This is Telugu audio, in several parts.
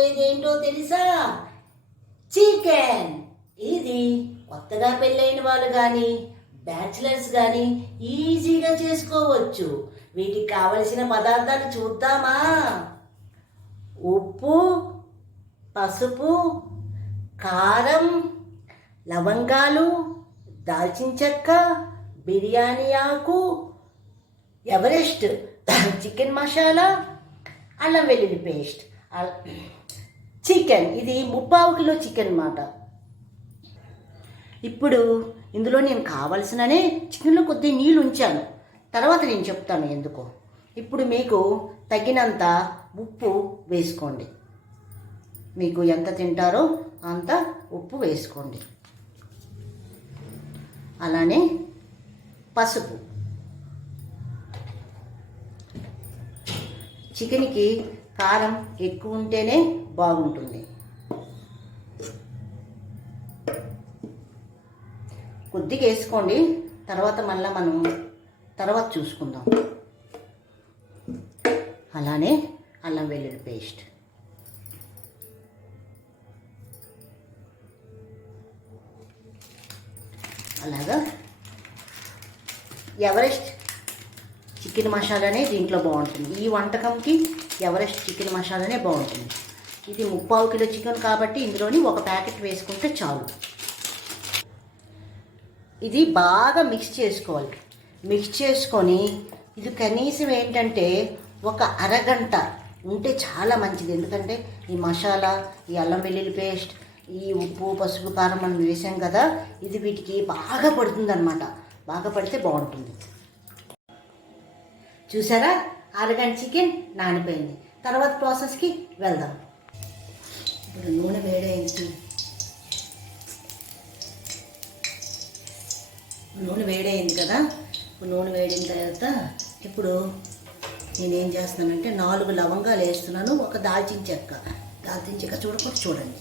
చేయబోయేది ఏంటో తెలుసా? చికెన్. ఇది కొత్తగా పెళ్ళైన వాళ్ళు కానీ బ్యాచిలర్స్ కానీ ఈజీగా చేసుకోవచ్చు. వీటికి కావలసిన పదార్థాలు చూద్దామా? ఉప్పు, పసుపు, కారం, లవంగాలు, దాల్చిన చెక్క, బిర్యానీ ఆకు, ఎవరెస్ట్ చికెన్ మసాలా, అల్లం వెల్లుల్లి పేస్ట్, చికెన్. ఇది 3/4 కిలో చికెన్ అన్నమాట. ఇప్పుడు ఇందులో నేను కావలసిననే చికెన్లో కొద్దిగా నీళ్ళు ఉంచాను, తర్వాత నేను చెప్తాను ఎందుకో. ఇప్పుడు మీకు తగినంత ఉప్పు వేసుకోండి. మీకు ఎంత తింటారో అంత ఉప్పు వేసుకోండి. అలానే పసుపు. చికెన్కి కారం ఎక్కువ ఉంటేనే బాగుంటుంది. కొద్దిగా వేసుకోండి, తర్వాత మళ్ళీ మనం తర్వాత చూసుకుందాం. అలానే అల్లం వెల్లుల్లి పేస్ట్. అలాగా ఎవరెస్ట్ చికెన్ మసాలానే దీంట్లో బాగుంటుంది. ఈ వంటకంకి ఎవరెస్ట్ చికెన్ మసాలానే బాగుంటుంది. ఇది 3/4 కిలో చికెన్ కాబట్టి ఇందులోని ఒక ప్యాకెట్ వేసుకుంటే చాలు. ఇది బాగా మిక్స్ చేసుకోవాలి. మిక్స్ చేసుకొని ఇది కనీసం ఏంటంటే ఒక అరగంట ఉంటే చాలా మంచిది. ఎందుకంటే ఈ మసాలా, ఈ అల్లం వెల్లుల్లి పేస్ట్, ఈ ఉప్పు, పసుపు, కారం మనం వేసాం కదా, ఇది వీటికి బాగా పడుతుంది అన్నమాట. బాగా పడితే బాగుంటుంది. చూసారా, అరగంట చికెన్ నానిపోయింది. తర్వాత ప్రాసెస్కి వెళ్దాం. ఇప్పుడు నూనె వేడైంది. నూనె వేడైంది కదా. నూనె వేడిన తర్వాత ఇప్పుడు నేనేం చేస్తున్నానంటే 4 లవంగాలు వేస్తున్నాను, ఒక దాల్చిన చెక్క. దాల్చిన చెక్క చూడండి.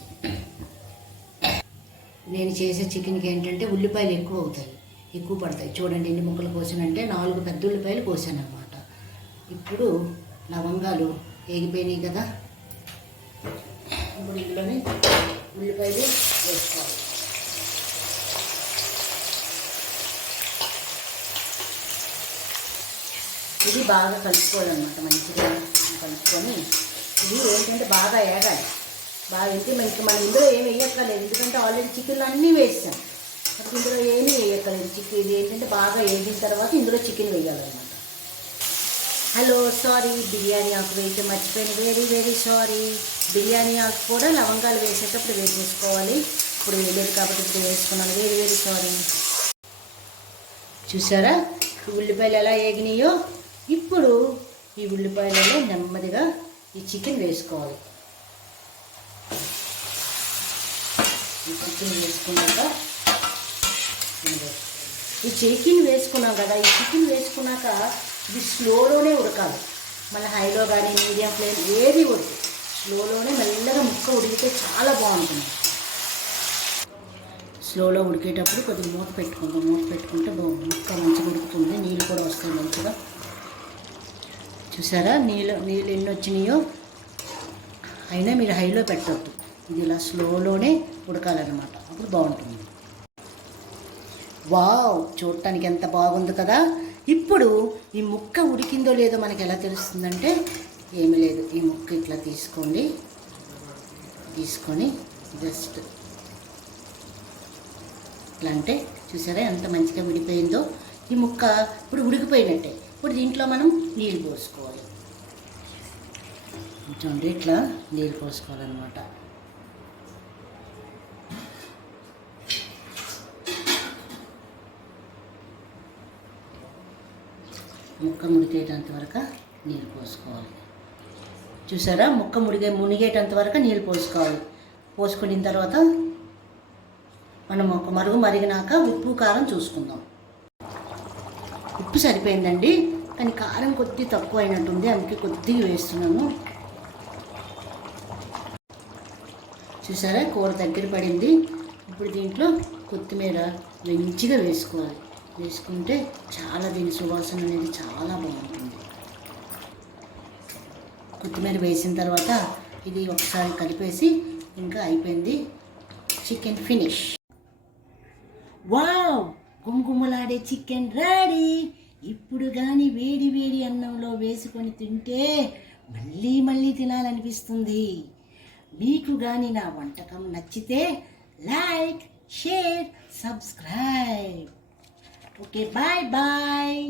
నేను చేసే చికెన్కి ఏంటంటే ఉల్లిపాయలు ఎక్కువ పడతాయి. చూడండి ఎన్ని ముక్కలు కోసానంటే 4 పెద్ద ఉల్లిపాయలు కోసాను అన్నమాట. ఇప్పుడు లవంగాలు వేగిపోయినాయి కదా. ఇప్పుడు ఇందులోనే ఉల్లిపాయలు వేసుకోవాలి. ఇది బాగా కలుపుకోవాలన్నమాట. మంచిగా కలుపుకొని ఇది ఏంటంటే బాగా ఏగాలి. బాగా అయితే మనం ఇందులో ఏమి వేయక్కర్లేదు, ఎందుకంటే ఆల్రెడీ చికెన్లు అన్నీ వేసాం. అప్పుడు ఇందులో ఏమీ వేయక్కర్లేదు. చికెన్ ఇది ఏంటంటే బాగా వేగిన తర్వాత ఇందులో చికెన్ వేయాలన్నమాట. హలో, సారీ, బిర్యానీ ఆకు వేయటం మర్చిపోయాను. Very very sorry. బిర్యానీ ఆకు కూడా లవంగాలు వేసేటప్పుడు వేసేసుకోవాలి. ఇప్పుడు వేయలేదు కాబట్టి ఇప్పుడు వేసుకున్నాను. Very very sorry. చూసారా ఉల్లిపాయలు ఎలా వేగినాయో? ఇప్పుడు ఈ ఉల్లిపాయలలో నెమ్మదిగా ఈ చికెన్ వేసుకోవాలి. ఈ చికెన్ వేసుకున్నాక ఈ చికెన్ వేసుకున్నాం కదా, ఈ చికెన్ వేసుకున్నాక ఇది స్లోలోనే ఉడకాలి. మన హైలో కానీ మీడియం ఫ్లేమ్ ఏది ఉడదు, స్లోలోనే మెల్లగా ముక్క ఉడికితే చాలా బాగుంటుంది. స్లోలో ఉడికేటప్పుడు కొద్దిగా మూత పెట్టుకుంటే ముక్క మంచిగా ఉడుకుతుంది. నీళ్ళు కూడా వస్తాయి మంచిగా. చూసారా నీళ్ళు ఎన్ని వచ్చినాయో? అయినా మీరు హైలో పెట్టవద్దు, ఇది ఇలా స్లోలోనే ఉడకాలన్నమాట. అప్పుడు బాగుంటుంది. వావ్, చూడటానికి ఎంత బాగుంది కదా. ఇప్పుడు ఈ ముక్క ఉడికిందో లేదో మనకి ఎలా తెలుస్తుందంటే ఏమీ లేదు, ఈ ముక్క ఇట్లా తీసుకొని జస్ట్ ఇట్లా అంటే చూసారా ఎంత మంచిగా విడిపోయిందో. ఈ ముక్క ఇప్పుడు ఉడికిపోయినట్టే. ఇప్పుడు దీంట్లో మనం నీళ్ళు పోసుకోవాలి. చూడండి ఇట్లా నీళ్ళు పోసుకోవాలన్నమాట. ముక్క మునిగేటంత వరకు నీళ్ళు పోసుకోవాలి. చూసారా, ముక్క మునిగేటంత వరకు నీళ్ళు పోసుకోవాలి. పోసుకున్న తర్వాత మనం ఒక మరిగినాక ఉప్పు కారం చూసుకుందాం. ఉప్పు సరిపోయిందండి, కానీ కారం కొద్దిగా తక్కువ అయినట్టుంది, అందుకే కొద్దిగా వేస్తున్నాను. చూసారా కూర దగ్గర పడింది. ఇప్పుడు దీంట్లో కొత్తిమీర మంచిగా వేసుకోవాలి. వేసుకుంటే చాలా దీని సువాసన అనేది చాలా బాగుంటుంది. కొత్తిమీర వేసిన తర్వాత ఇది ఒకసారి కలిపేసి ఇంకా అయిపోయింది, చికెన్ ఫినిష్. వావ్, గుమగుమలాడే చికెన్ రెడీ. ఇప్పుడు కానీ వేడి వేడి అన్నంలో వేసుకొని తింటే మళ్ళీ మళ్ళీ తినాలనిపిస్తుంది. మీకు కానీ నా వంటకం నచ్చితే like, share, subscribe. Okay, bye bye.